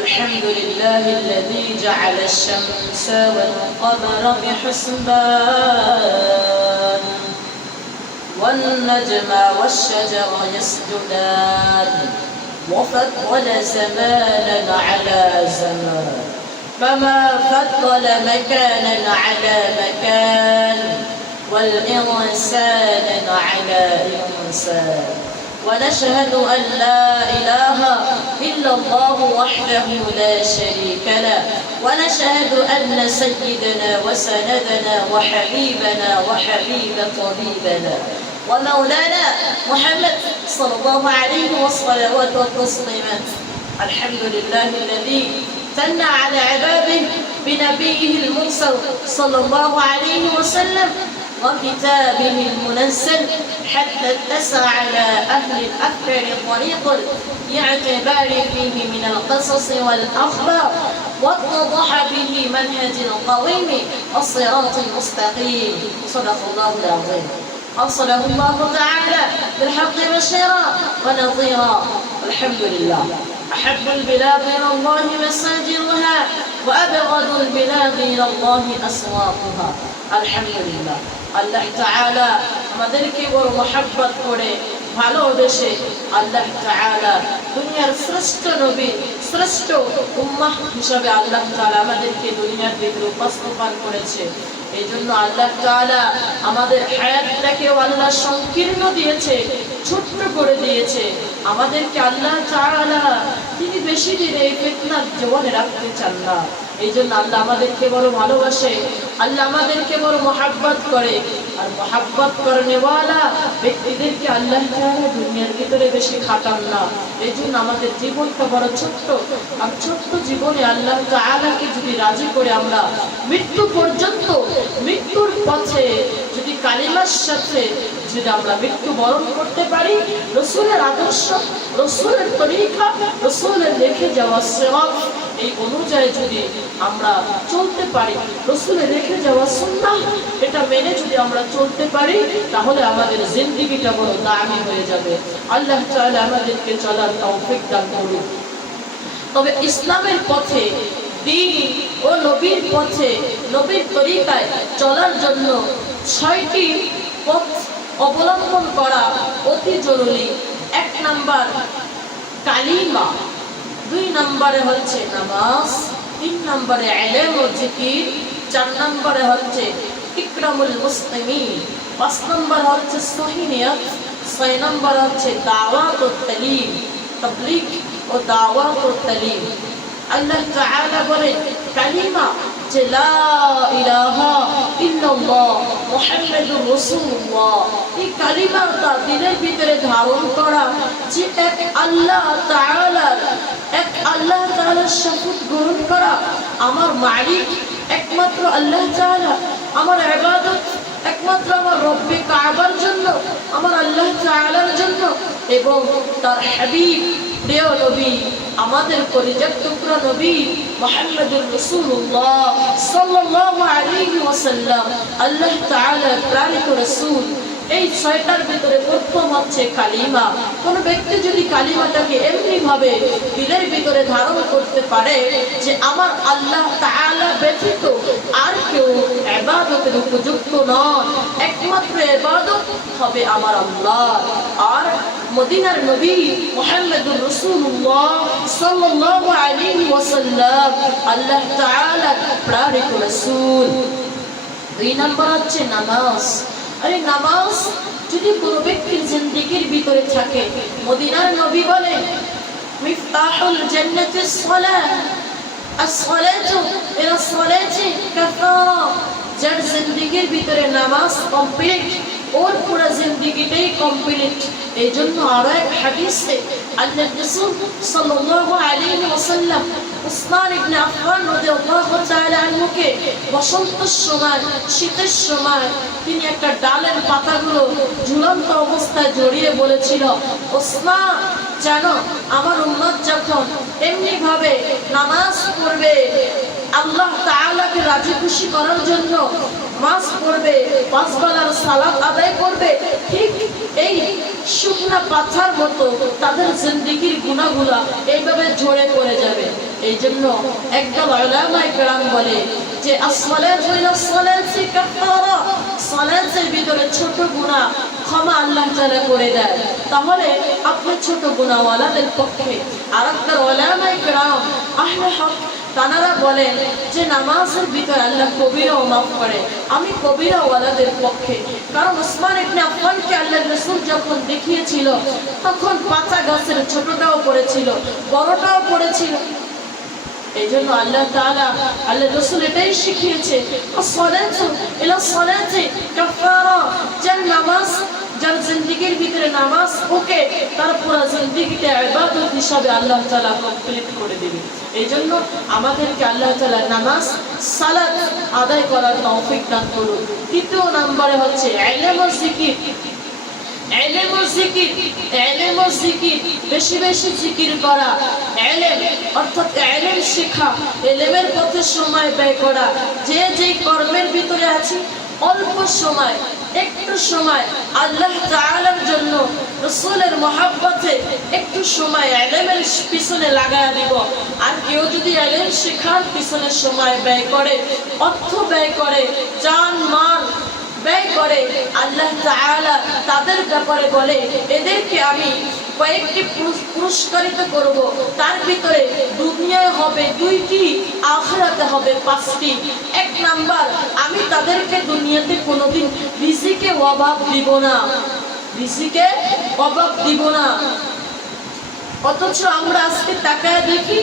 الحمد لله الذي جعل الشمس والقمر بحسبان والنجم والشجر يسجدان وفضل زمانا على زمان فما فضل مكانا على مكان والإنسان على إنسان ونشهد أن لا إله إلا الله وحده لا شريك له ونشهد أن سيدنا وسندنا وحبيبنا وحبيب طبيبنا ومولانا محمد صلى الله عليه والصلوات والتسليمات الحمد لله الذي ثنى على عباده بنبيه المرسل صلى الله عليه وسلم وكتابه المنزل حتى اتسع على أهل الأفكار طريق الاعتبار فيه من القصص والأخبار واتضح به منهج القويم الصراط المستقيم صدق الله العظيم أرسله الله تعالى بالحق بشيرا ونظيرا الحمد لله أحب البلاد إلى الله مساجدها وأبغض البلاد إلى الله أسواقها الحمد لله আল্লাহ তাআলা আমাদেরকে বড় মহব্বত করে ভালোবেসে আল্লাহ তাআলা দুনিয়ার শ্রেষ্ঠ নবী শ্রেষ্ঠ উম্মাহ হিসেবে আল্লাহ তাআলা আমাদেরকে দুনিয়ার ভিতরে উপস্থাপন করেছে। এই জন্য আল্লাহ তাআলা আমাদের হায়াতটাকে আল্লাহ সংকীর্ণ দিয়েছে, ছোট্ট করে দিয়েছে। আমাদেরকে আল্লাহ তাআলা তিনি বেশি দিন এই ফিতনার জীবনে রাখতে চান না। এই জন্য আল্লাহ আমাদেরকে বড় ভালোবাসে, আল্লাহ আমাদেরকে বড় মহব্বত করে। আর মহব্বত করনেওয়ালা ব্যক্তিদেরকে আল্লাহ তাআলা দুনিয়ার ভিতরে বেশি খাটান না। এই জন্য আমাদের জীবনটা বড় ছোট্ট। আর ছোট্ট জীবনে আল্লাহ তাআলাকে যদি রাজি করে আমরা মৃত্যু পর্যন্ত মৃত্যুর পথে যদি কালিমার সাথে যদি আমরা মৃত্যু বরণ করতে পারি, রাসূলের আদর্শ, রাসূলের তরিকা, রাসূলের রেখে যাওয়া সিরাত এই অনুযায়ী যদি আমরা চলতে পারি, রাসূলের রেখে যাওয়া সুন্নাহ এটা মেনে যদি আমরা চলতে পারি, তাহলে আমাদের জিন্দেগিটা বড় দামি হয়ে যাবে। আল্লাহ তাআলা আমাদেরকে চলার তৌফিক দান করুন। তবে ইসলামের পথে, দ্বীন ও নবীর পথে, নবীর তরিকায় চলার জন্য ৬টি পথ অবলম্বন করা অতি জরুরি। ১ নাম্বার কালিমা, ২ নম্বরে হচ্ছে নামাজ, ৩ নম্বরে ইলম ও জিকির, ৪ নম্বরে হচ্ছে ইকরামুল মুসলিমিন, ৫ নম্বর হচ্ছে সহিহ নিয়ত, ৬ নম্বর হচ্ছে দাওয়াত ও তালিম, তাবলীগ ও দাওয়াত ও তালিম। আল্লাহ তাআলা বলেন কালিমা যে লা ইলাহা ইল্লাল্লাহ মুহাম্মাদুর রাসূলুল্লাহ, এই কালিমাটা দিলের ভিতরে ধারণ করা, যে এক আল্লাহ তাআলার শপথ গ্রহণ করা, আমার মালিক একমাত্র আল্লাহ তাআলা, আমার ইবাদত একমাত্র আমার রব্বে কাবার জন্য, আমার আল্লাহ তাআলার জন্য, এবং তার হাবিব প্রিয় নবী আমাদের পরিচিত টুকরা নবী মুহাম্মদুর রাসূলুল্লাহ সাল্লাল্লাহু আলাইহি ওয়াসাল্লাম আল্লাহ তাআলার প্রেরিত রাসূল। এই ৬টার ভিতরে প্রথম হচ্ছে কালিমা। কোন ব্যক্তি যদি কালিমাটাকে এমনি ভাবে দিলের ভিতরে ধারণ করতে পারে যে আমার আল্লাহ তাআলা ব্যতীত আর কেউ ইবাদতের উপযুক্ত নয়, একমাত্র ইবাদত হবে আমার আল্লাহ, আর মদিনার নবী মুহাম্মদুর রাসূলুল্লাহ সাল্লাল্লাহু আলাইহি ওয়াসাল্লাম আল্লাহ তাআলার প্রেরিত রাসূল। ২ নম্বর হচ্ছে নামাজ। আরে নামাজ যদি কোনো ব্যক্তির জিন্দেগির ভিতরে থাকে, মদিনার নবী বলেন মিফতাহুল জান্নাতিস সালাহ, as-salatu ila as-salati কাফারা। যার জিন্দেগির ভিতরে নামাজ কমপ্লিট, ওর পুরো জিন্দেগিটাই কমপ্লিট। এই জন্য আরো এক হাদিসে আল্লাহ রাসূল সাল্লাল্লাহু আলাইহি ওয়াসাল্লাম উসমান ইবনে আফফান রাদিয়াল্লাহু তাআলা আনহুকে বসন্তের সময়, শীতের সময় তিনি একটা ডালের পাতাগুলো ঝুলন্ত অবস্থায় জড়িয়ে বলেছিল, ওসমান জানো আমার উম্মত যখন এমনি ভাবে নামাজ পড়বে, আল্লাহ তাআলাকে রাজি খুশি করার জন্য নামাজ পড়বে, ৫ বেলার সালাত আদায় করবে, ঠিক এই শুকনা পাথর মতো তাদের জিন্দেগির গুনাহগুলো এইভাবে ঝরে পড়ে এই জন্য একদল উলামায়ে কেরাম বলে যে আসসালাতু ইলা সালাতি কাফারা, সালাতের ভিতরে ছোট গুনাহ ক্ষমা আল্লাহ তাআলা করে দেয়। তাহলে আপনি ছোট গুনাহওয়ালাদের পক্ষে। আর একটা উলামায়ে কেরাম আহলে হক তানারা বলেন যে নামাজের ভিতরে আল্লাহ কবিরাও মাফ করে। আমি কবিরাওয়ালাদের পক্ষে, কারণ ওসমান ইবনে আফফানকে আল্লাহর রাসূল যখন দেখিয়েছিল তখন পাতা গাছের ছোটটাও পড়েছিল, বড়টাও পড়েছিল। এই জন্য আল্লাহ তাআলা আল্লাহর রাসূল এটাই শিখিয়েছে, আসসালাতু ইলা সালাতি কাফারা, যার নামাজ, যার জিন্দেগির ভিতরে নামাজ ওকে তার পুরো জিন্দেগিটা ইবাদত হিসাবে আল্লাহ তাআলা কমপ্লিট করে দিবে। এই জন্য আমাদেরকে আল্লাহ তাআলা নামাজ সালাত আদায় করার তৌফিক দান করুন। তৃতীয় নম্বরে হচ্ছে ইলম ও জিকির। ইলম ও জিকির, ইলম ও জিকির, বেশি বেশি জিকির করা, ইলম অর্থাৎ ইলম শেখা, ইলমের পথে সময় ব্যয় করা। যে যে কর্মের ভিতরে আছে অল্প সময়, একটু সময় আল্লাহ তাআলার জন্য, রাসূলের মহব্বতে একটু সময় ইলমের পিছনে লাগায়া দিব। আর কেউ যদি ইলম শেখার পিছনে সময় ব্যয় করে, অর্থ ব্যয় করে, জান মাল ব্যয় করে, আল্লাহ তাআলা তাদের ব্যাপারে বলে এদেরকে আমি কয়েকটি পুরস্কারিত করব। তার ভিতরে দুনিয়ায় হবে 2টি, আখিরাতে হবে 5টি। এক নাম্বার, আমি তাদেরকে দুনিয়াতে কোনোদিন রিজিকে অভাব দিব না, রিজিকে অভাব দিব না। অথচ আমরা আজকে তাকায় দেখি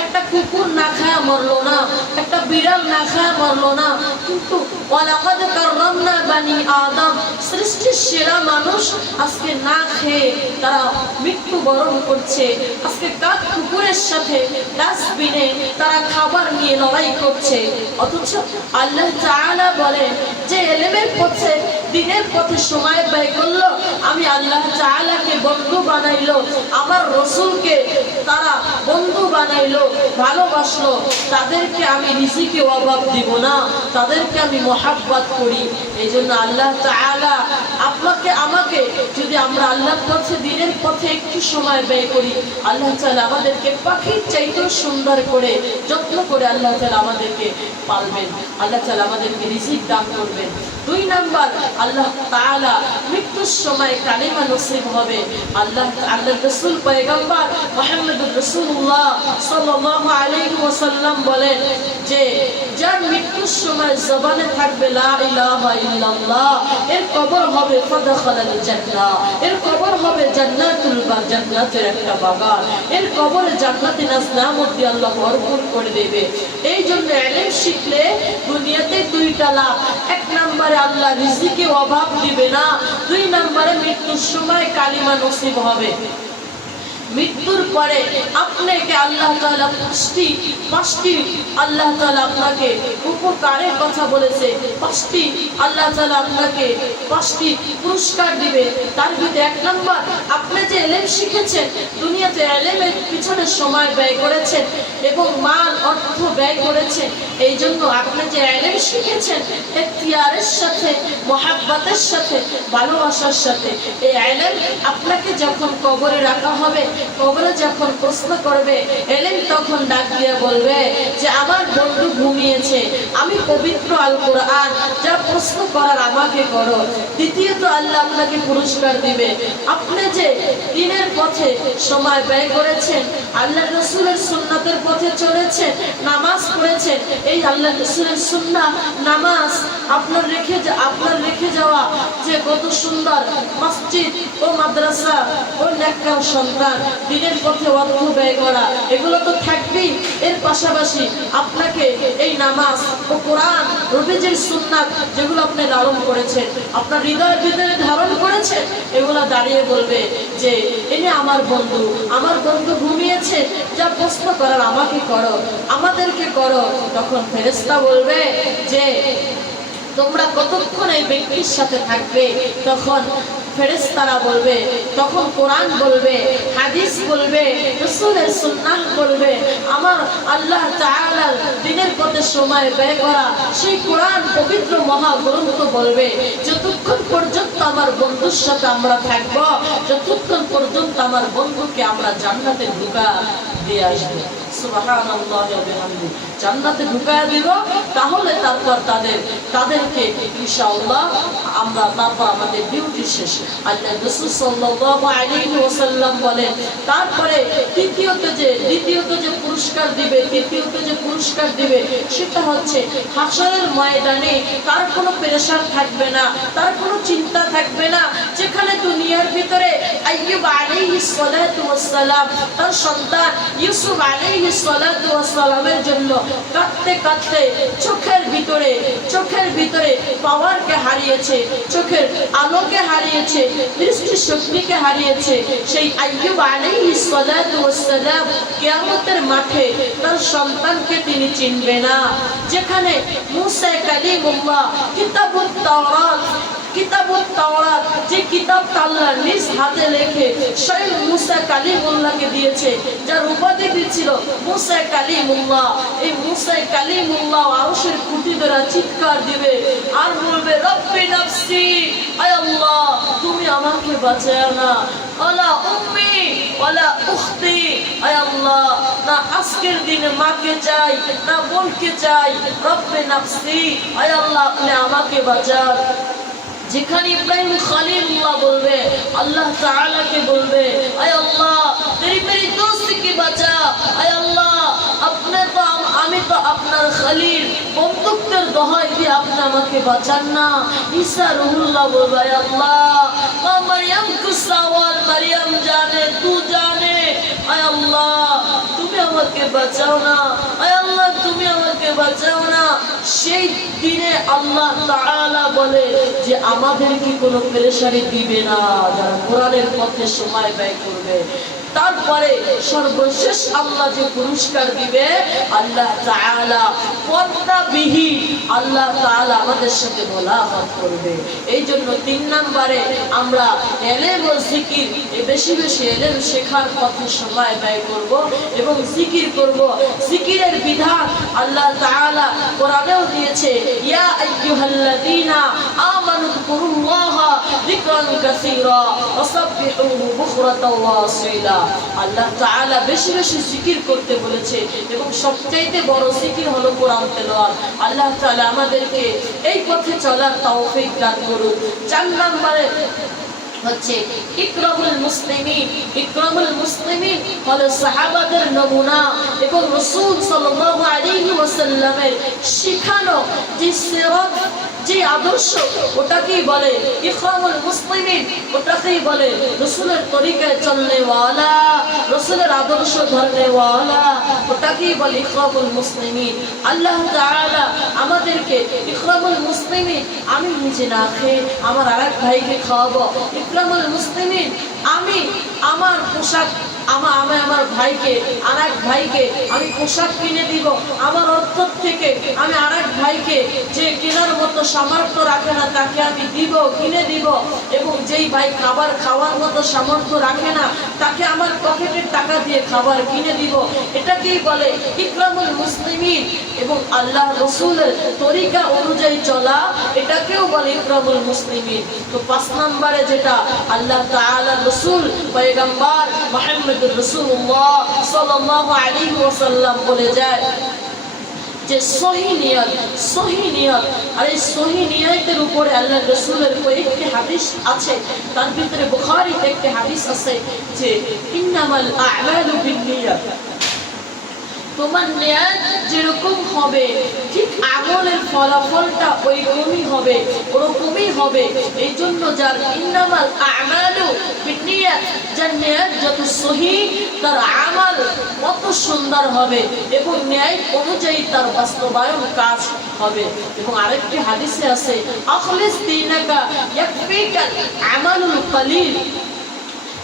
একটা কুকুর না খায়া মরলো না, একটা বিড়াল না খায়া মরলো না, কিন্তু ওয়ালাকাদ কাররামনা বানি আদম, সৃষ্টির সেরা মানুষ আজকে না খেয়ে তারা মৃত্যুবরণ করছে। আজকে কাক কুকুরের সাথে ডাস্টবিনে তারা খাবার নিয়ে লড়াই করছে। অথচ আল্লাহ তাআলা বলেন যে ইলমের পথে, দ্বীনের পথে সময় ব্যয় করলো, আমি আল্লাহ তাআলাকে বন্ধু বানাইলো, আমার রাসূলকে তারা বন্ধু বানাইলো, ভালোবাসলো, তাদেরকে আমি রিজিকে অভাব দিব না, তাদেরকে আমি মহব্বত করি। এই জন্য আল্লাহ তাআলা আপনাকে আমাকে, যদি আমরা আল্লাহর পথে, দ্বীনের পথে একটু সময় ব্যয় করি, আল্লাহ তাআলা আমাদেরকে পাখির চাইতেও সুন্দর করে যত্ন করে আল্লাহ তাআলা আমাদেরকে পালবেন, আল্লাহ তাআলা আমাদেরকে রিজিক দান করবেন। 2 নাম্বার, আল্লাহ তাআলা মৃত্যুর সময় কালিমা নসিব হবে। আল্লাহর রাসূল পয়গম্বর মুহাম্মদুর রাসূলুল্লাহ সাল্লাল্লাহু আলাইহি ওয়াসাল্লাম বলেন যে যার মৃত্যুর সময় জবানে থাকবে লা ইলাহা ইল্লাল্লাহ, এর কবর হবে ফাদখালাল জান্নাহ, এর কবর হবে জান্নাতুল বা জান্নাতের একটা বাগান, এর কবরে জান্নাতি নাজনামত দিয়ে আল্লাহ ভরপুর করে দেবে। এই জন্য ইলম শিখলে দুনিয়াতে 2টা লাভ। এক নম্বরে আল্লাহ রিজিকে অভাব দিবে না, 2 নম্বরে মৃত্যুর সময় কালিমা নসিব হবে। মৃত্যুর পরে আপনাকে আল্লাহ তাআলা 5টি আল্লাহ তাআলা আপনাকে উপকারের কথা বলেছে, 5টি আল্লাহ তাআলা আপনাকে 5টি পুরস্কার দিবে। তার ভিতরে 1 নম্বর, আপনি যে ইলম শিখেছেন, দুনিয়াতে ইলমের পিছনে সময় ব্যয় করেছেন এবং মাল অর্থ ব্যয় করেছেন, এই জন্য আপনি যে ইলম শিখেছেন ইখতিয়ারের সাথে, মহব্বতের সাথে, ভালোবাসার সাথে, এই ইলম আপনাকে যখন কবরে রাখা হবে, কবরে যখন প্রশ্ন করবে, ইলম তখন ডাক দিয়ে বলবে যে আমার বন্ধু ঘুমিয়েছে, আমি পবিত্র আল কোরআন, যা প্রশ্ন করার আমাকে করো। দ্বিতীয়ত আল্লাহ আপনাকে পুরস্কার দিবে, আপনি যে দ্বীনের পথে সময় ব্যয় করেছেন, আল্লাহর রাসূলের সুন্নাতের পথে চলেছেন, নামাজ পড়েছেন, এই আল্লাহর রাসূলের সুন্নাহ নামাজ আপনার রেখে যাওয়া যে কত সুন্দর মসজিদ ও মাদ্রাসা ও নেককার সন্তান, দ্বীনের পথে অর্থ ব্যয় করা, এগুলো তো থাকবেই। এর পাশাপাশি আপনাকে এই নামাজ ও কোরআন, নবীজির সুন্নাত যেগুলো আপনি ধারণ করেছেন, আপনার হৃদয়ের ভিতরে ধারণ করেছেন, এগুলো দাঁড়িয়ে বলবে যে ইনি আমার বন্ধু ঘুমিয়েছে, যা প্রশ্ন করার আমাকে করো, আমাদেরকে করো। তখন ফেরেশতা বলবে যে তোমরা কতক্ষণ এই ব্যক্তির সাথে থাকবে? তখন ফেরেশতারা বলবে, তখন কোরআন বলবে, হাদিস বলবে, রাসূলের সুন্নাহ বলবে, আমার আল্লাহ তাআলার দ্বীনের পথে সময় ব্যয় করা সেই কোরআন পবিত্র মহাগ্রন্থ বলবে যতক্ষণ পর্যন্ত আমার বন্ধুর সাথে আমরা থাকব, যতক্ষণ পর্যন্ত আমার বন্ধুকে আমরা জান্নাতে ঢুকা দিয়ে আসবো। সুবহানাল্লাহি ওয়া বিহামদিহি, জান্নাতে ঢুকায়া দিব। তাহলে তারপর তাদেরকে ইনশাআল্লাহ আমরা তারপর আমাদের ডিউটি শেষ। আল্লাহ রাসূল সাল্লাল্লাহু আলাইহি ওয়াসাল্লাম বলেন, তারপরে দ্বিতীয়ত যে পুরস্কার দিবে সেটা হচ্ছে হাশরের ময়দানে তার কোনো পেরেশান থাকবে না, তার কোনো চিন্তা থাকবে না। যেখানে দুনিয়ার ভিতরে আইয়ুব আলাইহিস সালাতু ওয়াস সালাম তার সন্তান ইউসুফ আলাইহিস সালাতু ওয়াস সালামের জন্য কাঁদতে কাঁদতে চোখের ভিতরে পাওয়ারকে হারিয়েছে, চোখের আলোকে হারিয়েছে, দৃষ্টি শক্তিকে হারিয়েছে, সেই আইয়ুব আলাইহিস সালাতু ওয়াস সালাম কিয়ামতের মাঠে তার সন্তানকে তিনি চিনবে না। যেখানে মুসা কালিমুল্লাহ কিতাবুত তাওরাত যে কিতাবটা আল্লাহ নিজ হাতে লিখে স্বয়ং মুসা কালিমুল্লাহকে দিয়েছে, যার উপাধি দিয়েছিল মুসা কালিমুল্লাহ, এই মুসা কালিমুল্লাহ আরশের খুঁটি ধরে চিৎকার দিবে আর বলবে, রব্বি নাফসি, আয় আল্লাহ তুমি আমাকে বাঁচাও না, ওয়ালা উম্মি ওয়ালা উখতি, আয় আল্লাহ না আজকের দিনে মাকে চাই না বোনকে চাই, রব্বি নাফসি, আয় আল্লাহ আপনি আমাকে বাঁচান। যেখানে ইব্রাহিম খলিলুল্লাহ বলবে, আল্লাহ তাআলাকে বলবে, আয় আল্লাহ তেরি মেরি দোস্ত কি বাঁচা, আয় আল্লাহ আমি তো আপনার খলিল, বন্ধুত্বের দোহাই দিয়ে আপনি আমাকে বাঁচান না। ঈসা রুহুল্লাহ বলবে, আয় আল্লাহ মারিয়াম কো সওয়াল মারিয়াম জানে তু জানে, আয় আল্লাহ তুমি আমাকে বাঁচাও না, আয় আল্লাহ তুমি আমাকে বাঁচাও না। সেই দিনে আল্লাহ তাআলা বলে যে আমাদেরকে কোনো পেরেশানি দিবে না যারা কোরআনের পথে সময় ব্যয় করবে। তারপরে সর্বশেষ আল্লাহ যে পুরস্কার দিবে, আল্লাহ তাআলা পর্দাবিহীন আল্লাহ তাআলা আমাদের সাথে মোলাকাত করবে। এই জন্য 3 নম্বরে আমরা ইলম ও জিকির, বেশি বেশি ইলম শেখার পথে সময় ব্যয় করব এবং জিকির করব। জিকিরের বিধান আল্লাহ তাআলা কোরআনেও দিয়েছে, ইয়া আইয়ুহাল্লাযীনা আমানু যকুরুল্লাহা যিকরান কাসীরা ওয়াসাব্বিহুহু বুকরাতাও ওয়া আসীলা। আল্লাহ তাআলা বেশি বেশি জিকির করতে বলেছে এবং সবচেয়ে বড় জিকির হলো কোরআন তেলাওয়াত। আল্লাহ তাআলা আমাদেরকে এই পথে চলার তৌফিক দান করুন। 4 নম্বরে হচ্ছে ইকরামুল মুসলিমিন হলো সাহাবাদের নমুনা এবং রাসূল সাল্লাল্লাহু আলাইহি ওয়াসাল্লামের শিখানো যে সিরাত, যে আদর্শ, ওটাকেই বলে ইকরামুল মুসলিমিন, ওটাকেই বলে রাসূলের তরিকায় চলনে ওয়ালা, রাসূলের আদর্শ ধরনে ওয়ালা, ওটাকেই বলে ইকরামুল মুসলিমিন। আল্লাহ তাআলা আমাদেরকে ইকরামুল মুসলিমিন, আমি নিজে না খেয়ে আমার আরেক ভাইকে খাওয়াবো। ইকরামুল মুসলিমিন, আমি আমার পোশাক আমার ভাইকে আরেক ভাইকে আমি পোশাক কিনে দিব, আমার অর্থ থেকে আমি আরেক ভাইকে যে কেনার মতো সামর্থ্য রাখে না তাকে আমি কিনে দিব, এবং যেই ভাই খাবার খাওয়ার মতো সামর্থ্য রাখে না তাকে আমার পকেটের টাকা দিয়ে খাবার কিনে দিব। এটাকেই বলে ইকরামুল মুসলিমিন এবং আল্লাহ রাসূলের তরিকা অনুযায়ী চলা, এটাকেও বলে ইকরামুল মুসলিমিন। তো 5 নম্বরে যেটা আল্লাহ তাআলা রাসূল পয়গম্বর মুহাম্মদ রাসূলুল্লাহ সাল্লাল্লাহু আলাইহি ওয়াসাল্লাম বলে যায় যে সহি নিয়ত। আর এই সহি নিয়তের উপরে আল্লাহ রাসূলের কয়েকটি হাদিস আছে, তার ভিতরে বুখারীতে একটি হাদিস আছে যে ইন্নামাল আ'মালু বিন্নিয়াত, তোমার নিয়ত যেরকম হবে ঠিক আমলের ফলাফলটা ওরকমই হবে। এই জন্য যার ইন্নামাল আ'মালু বিন্নিয়াত, যার নিয়ত যত সহি তার আমল কত সুন্দর হবে এবং ন্যায় অনুযায়ী তার বাস্তবায়ন কাজ হবে। এবং আরেকটি হাদিসে আছে, আখলিস দীনাকা ইয়াকফিকাল আমালুল কলিল,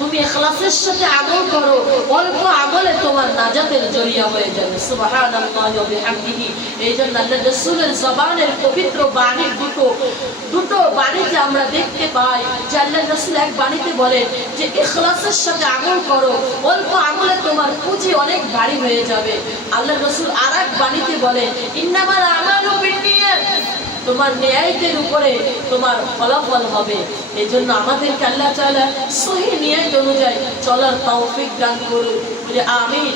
তুমি ইখলাসের সাথে আমল করো, অল্প আমলে তোমার নাজাতের জরিয়া হয়ে যাবে। সুবহানাল্লাহি ওয়া বিহামদিহি। এইজন্য আল্লাহর রাসূলের জবানের পবিত্র বাণী দুটো বাণীতে আমরা দেখতে পাই যে আল্লাহর রাসূল এক বাণীতে বলেন যে ইখলাসের সাথে আমল করো, অল্প আমলে তোমার পুঁজি অনেক ভারী হয়ে যাবে। আল্লাহর রাসূল আরেক বাণীতে বলেন ইন্নামাল আমালু বিন্নিয়াত, তোমার নিয়তের উপরে তোমার ফলাফল হবে। এই জন্য আমাদেরকে আল্লাহ তাআলা সহি নিয়ত অনুযায়ী চলার তৌফিক দান করুন। বলি আমিন।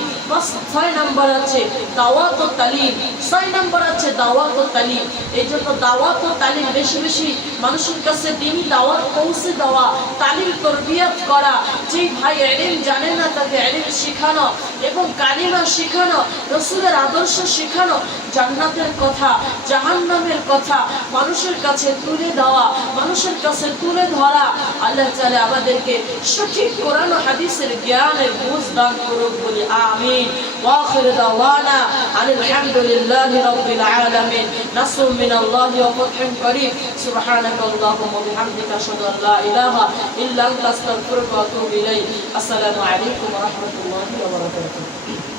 6 নম্বর আছে দাওয়াত ও তালিম, 6 নম্বর আছে দাওয়াত ও তালিম। এই জন্য দাওয়াত ও তালিম বেশি বেশি মানুষের কাছে দিনই দাওয়াত পৌঁছে দেওয়া, তালিম তরবিয়ত করা। যে ভাই ইলম জানে না তাকে ইলম শেখানো এবং কালিমা শেখানো, রাসূলের আদর্শ শেখানো, জান্নাতের কথা জাহান্নামের কথা মানুষের কাছে তুলে দেওয়া, মানুষের কাছে তুলে ধরা। আল্লাহ তাআলা আমাদেরকে সঠিক কোরআন ও হাদিসের জ্ঞানের বুঝ দান করুক বলি আমিন। ওয়া আখির দাওয়ানা আলহামদুলিল্লাহি রাব্বিল আলামিন। নাসরুম মিনাল্লাহি ওয়া ফাতহুন করিম। সুবহানাকাল্লাহুম্মা ওয়া বিহামদিকা আশহাদু আল লা ইলাহা ইল্লা আনতা আস্তাগফিরুকা ওয়া আতুবু ইলাইক। আসসালামু আলাইকুম ওয়া রাহমাতুল্লাহি ওয়া বারাকাতুহু।